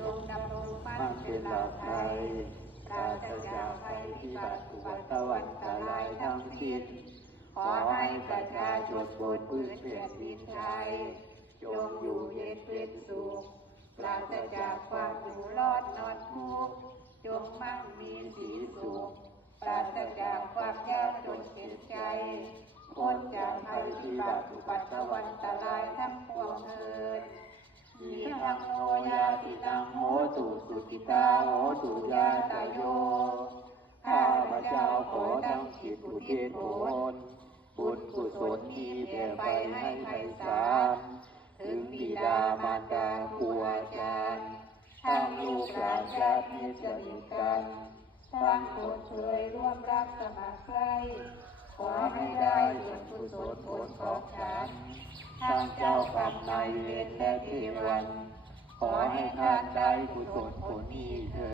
ำรงมั่นเป็นหลัลักกไทยปราศจากภัยพิบัติอุบัติวันตรายทั้งสิ้นขอให้ประชาชนบนพื้นแผ่นดินไทยจงอยู่เย็นเป็นสุขปราศจากความอยู่รอดนอนทุกข์จงมั่งมีสีสุขปราศจากความยากจนเข็นใจพ้นจากภัยพิบัติอุบัติวันตรายทั้งป ตาโหตุยาตาโย ข้าพระเจ้าขอทั้งจิตอุทิศผลบุญกุศลนี้แผ่ไปให้ไพศาลถึงบิดามารดาครูอาจารย์ทั้งลูกหลานญาติมิตรสนิทกันทั้งคนเคยร่วมรักสมัครใครขอให้ได้ส่วนกุศลผลของฉันทั้งเจ้ากรรมนายเวรและเทวัน ขอให้ท่านได้กุศลผลนี้เถิด